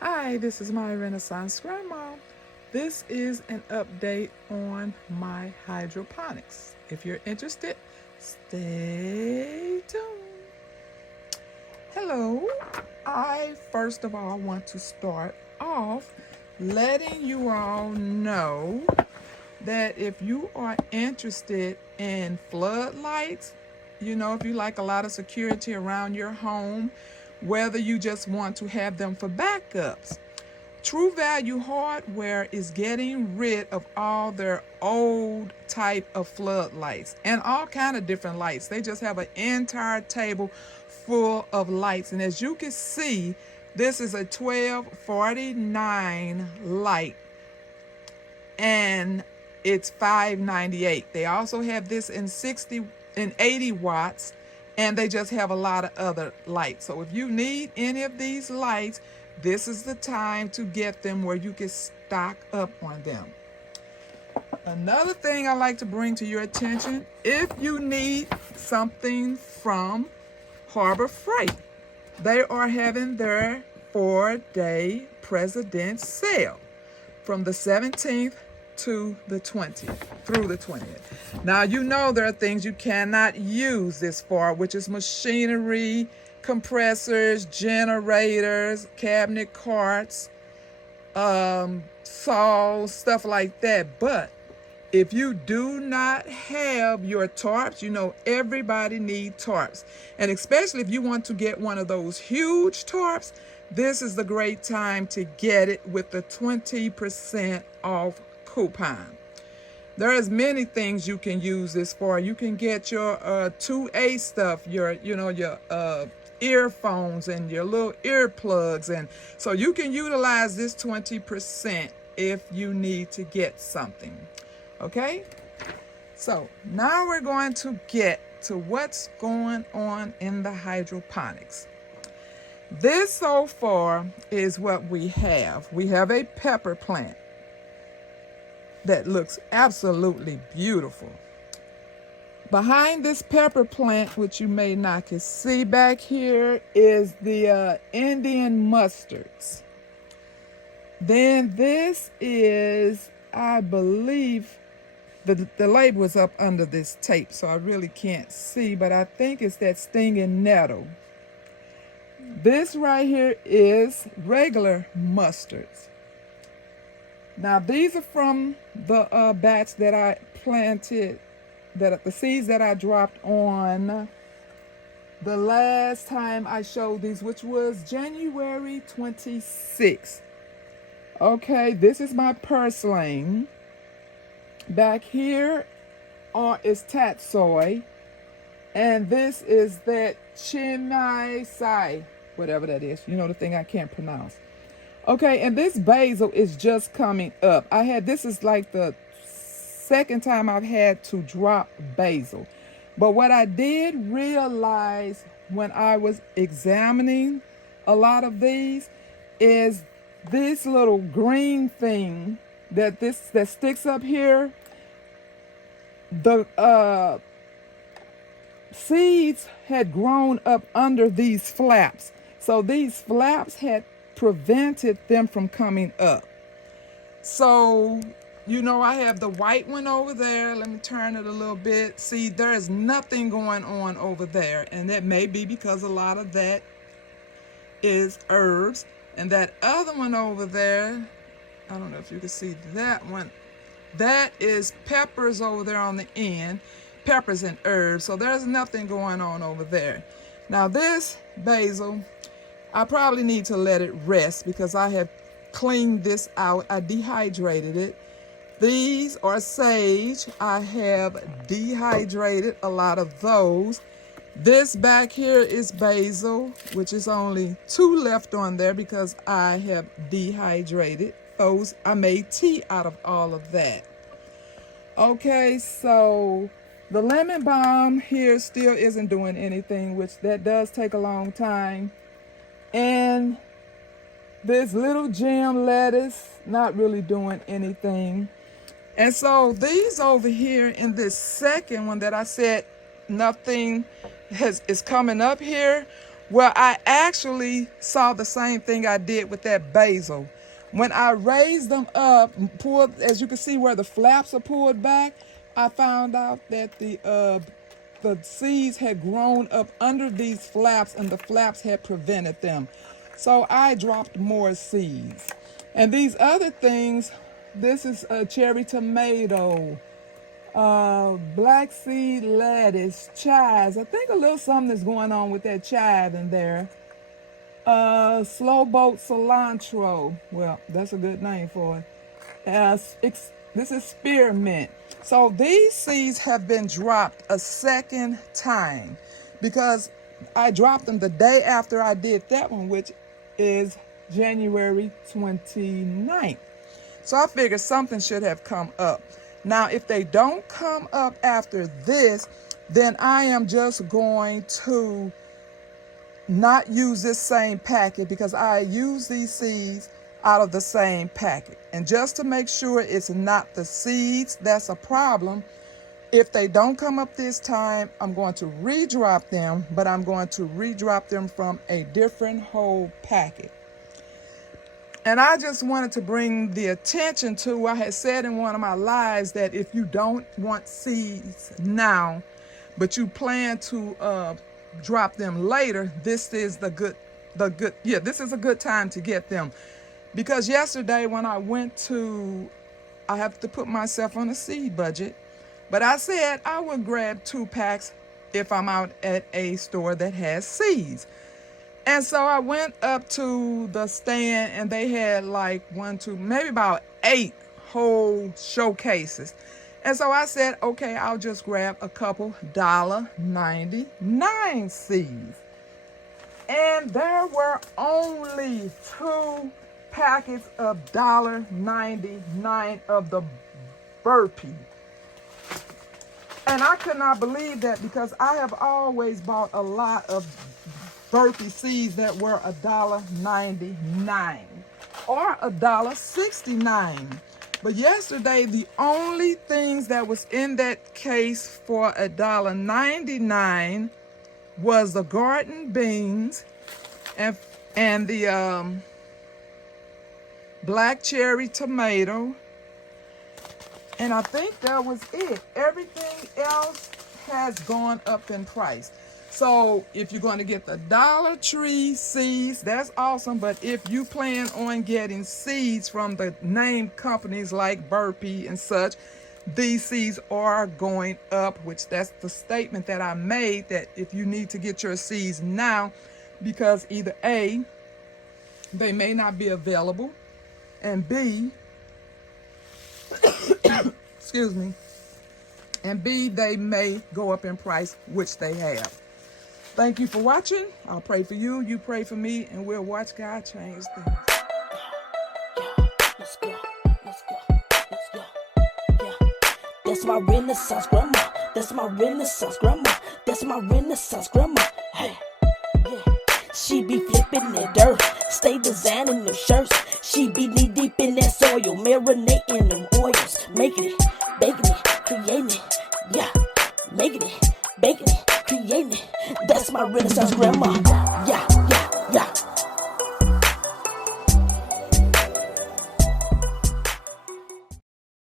Hi, this is my Renaissance Grandma. This is an update on my hydroponics. If you're interested, stay tuned. Hello. I first of all want to start off letting you all know that if you are interested in floodlights, if you like a lot of security around your home, whether you just want to have them for backups, True Value Hardware is getting rid of all their old type of floodlights and all kind of different lights. They just have an entire table full of lights. And as you can see, this is a 1249 light and it's $598. They also have this in 60 and 80 watts, and they just have a lot of other lights. So if you need any of these lights, this is the time to get them where you can stock up on them. Another thing I like to bring to your attention, if you need something from Harbor Freight, they are having their 4-day President's sale from the 17th to the 20th, through the 20th. Now, you know there are things you cannot use this for, which is machinery, compressors, generators, cabinet carts, saws, stuff like that. But if you do not have your tarps, everybody needs tarps. And especially if you want to get one of those huge tarps, this is the great time to get it with the 20% off coupon. There is many things you can use this for. You can get your 2A stuff, your earphones and your little earplugs, and so you can utilize this 20% if you need to get something. Okay, so now we're going to get to what's going on in the hydroponics. This so far is what we have. We have a pepper plant that looks absolutely beautiful. Behind this pepper plant, which you may not can see back here, is the Indian mustards. Then this is, I believe, the label is up under this tape, so I really can't see, but I think it's that stinging nettle. This right here is regular mustards. Now, these are from the batch that I planted, the seeds that I dropped on the last time I showed these, which was January 26th. Okay, this is my purslane. Back here is tatsoi, and this is that chimaisai, whatever that is. The thing I can't pronounce. Okay, and this basil is just coming up. This is like the second time I've had to drop basil. But what I did realize when I was examining a lot of these is this little green thing that sticks up here, the seeds had grown up under these flaps. So these flaps had prevented them from coming up. So, I have the white one over there. Let me turn it a little bit. See, there is nothing going on over there. And that may be because a lot of that is herbs. And that other one over there, I don't know if you can see that one. That is peppers over there on the end. Peppers and herbs. So there's nothing going on over there. Now this basil, I probably need to let it rest because I have cleaned this out. I dehydrated it. These are sage. I have dehydrated a lot of those. This back here is basil, which is only 2 left on there because I have dehydrated those. I made tea out of all of that. Okay, so the lemon balm here still isn't doing anything, which that does take a long time. And this little gem lettuce, not really doing anything. And so these over here in this second one that I said nothing is coming up here, Well, I actually saw the same thing I did with that basil. When I raised them up, pulled, as you can see where the flaps are pulled back, I found out that the seeds had grown up under these flaps and the flaps had prevented them. So I dropped more seeds. And these other things, this is a cherry tomato, black seed lettuce, chives. I think a little something is going on with that chive in there. Slow boat cilantro. Well, that's a good name for it. This is spearmint. So these seeds have been dropped a second time because I dropped them the day after I did that one, which is January 29th. So I figured something should have come up. Now, if they don't come up after this, then I am just going to not use this same packet because I use these seeds out of the same packet. And just to make sure it's not the seeds that's a problem, if they don't come up this time, I'm going to redrop them, but I'm going to redrop them from a different whole packet. And I just wanted to bring the attention to, I had said in one of my lives that if you don't want seeds now, but you plan to drop them later, this is this is a good time to get them. Because yesterday when I have to put myself on a seed budget, but I said I would grab 2 packs if I'm out at a store that has seeds. And so I went up to the stand and they had like 1, 2, maybe about 8 whole showcases. And so I said, okay, I'll just grab a couple $1.99 seeds. And there were only 2 packets of $1.99 of the burpee. And I could not believe that because I have always bought a lot of burpee seeds that were $1.99 or $1.69. But yesterday, the only things that was in that case for $1.99 was the garden beans and the black cherry tomato. And I think that was it. Everything else has gone up in price. So if you're going to get the Dollar Tree seeds, that's awesome. But if you plan on getting seeds from the name companies like Burpee and such, these seeds are going up, which that's the statement that I made, that if you need to get your seeds now, because either A, they may not be available, and B, excuse me, and B, they may go up in price, which they have. Thank you for watching. I'll pray for you, you pray for me, and we'll watch God change things. Let's go. That's my Renaissance grandma. That's my Renaissance grandma. That's my Renaissance grandma. Hey, yeah. She be flipping that dirt, stay designing them shirts. She be knee deep in that soil, marinating them oils, making it, baking it, creating it. Yeah, making it, baking it, creating it. That's my Renaissance grandma. Yeah.